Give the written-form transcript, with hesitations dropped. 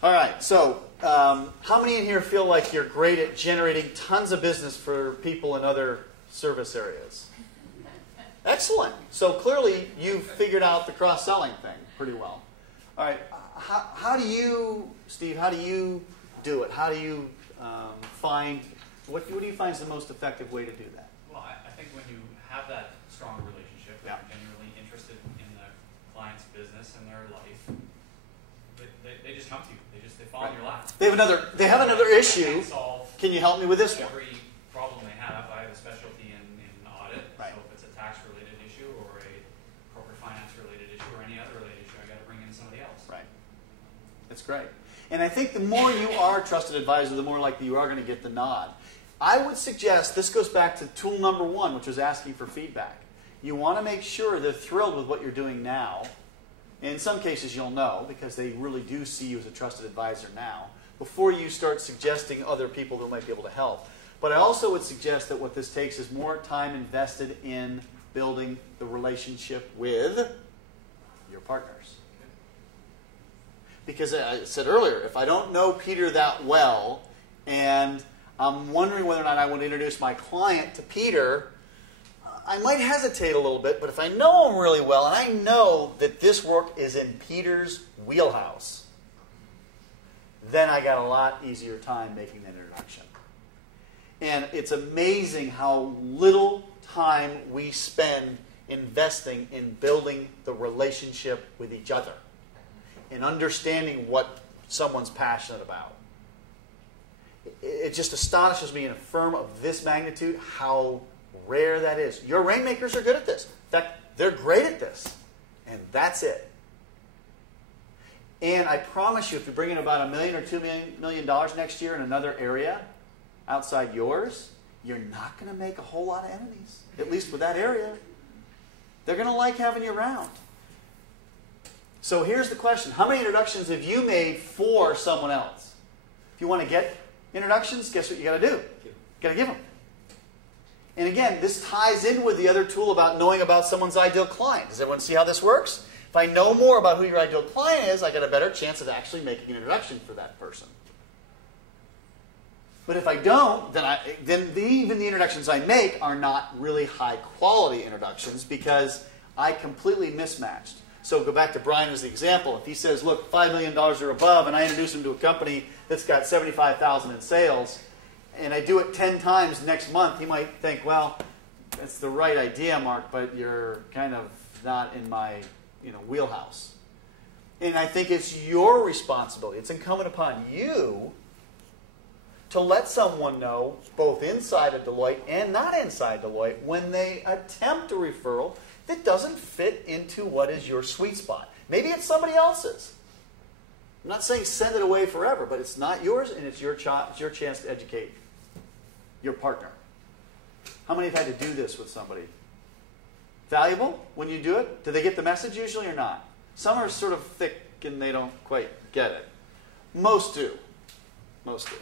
All right, so how many in here feel like you're great at generating tons of business for people in other service areas? Excellent. So clearly you've figured out the cross-selling thing pretty well. All right, how do you, Steve, how do you do it? How do you find, what do you find is the most effective way to do that? Well, I think when you have that strong relationship, Yeah. you're genuinely interested in the client's business and their life, they just come to you. They fall in your lap. They have another issue. Solve Can you help me with this one? every problem they have. I have a specialty in audit, Right. so if it's a tax-related issue or a corporate finance-related issue or any other related issue, I got to bring in somebody else. Right. That's great. And I think the more you are a trusted advisor, the more likely you are going to get the nod. I would suggest, this goes back to tool number 1, which was asking for feedback. You want to make sure they're thrilled with what you're doing now. In some cases you'll know, because they really do see you as a trusted advisor now, before you start suggesting other people who might be able to help. But I also would suggest that what this takes is more time invested in building the relationship with your partners. Because I said earlier, if I don't know Peter that well, and I'm wondering whether or not I want to introduce my client to Peter, I might hesitate a little bit, but if I know him really well, and I know that this work is in Peter's wheelhouse, then I got a lot easier time making that introduction. And it's amazing how little time we spend investing in building the relationship with each other and understanding what someone's passionate about. It just astonishes me in a firm of this magnitude how rare that is. Your Rainmakers are good at this. In fact, they're great at this. And that's it. And I promise you, if you bring in about $1 million or $2 million next year in another area outside yours, you're not going to make a whole lot of enemies, at least with that area. They're going to like having you around. So here's the question. How many introductions have you made for someone else? If you want to get introductions, guess what you got to do? You got to give them. And again, this ties in with the other tool about knowing about someone's ideal client. Does everyone see how this works? If I know more about who your ideal client is, I got a better chance of actually making an introduction for that person. But if I don't, then even the introductions I make are not really high quality introductions because I completely mismatched. So go back to Brian as the example. If he says, look, $5 million or above, and I introduce him to a company that's got $75,000 in sales, and I do it 10 times next month, he might think, well, that's the right idea, Mark, but you're kind of not in my wheelhouse. And I think it's your responsibility. It's incumbent upon you to let someone know, both inside of Deloitte and not inside Deloitte, when they attempt a referral that doesn't fit into what is your sweet spot. Maybe it's somebody else's. I'm not saying send it away forever, but it's not yours, and it's your chance to educate your partner. How many have had to do this with somebody? Valuable when you do it? Do they get the message usually or not? Some are sort of thick and they don't quite get it. Most do. Most do.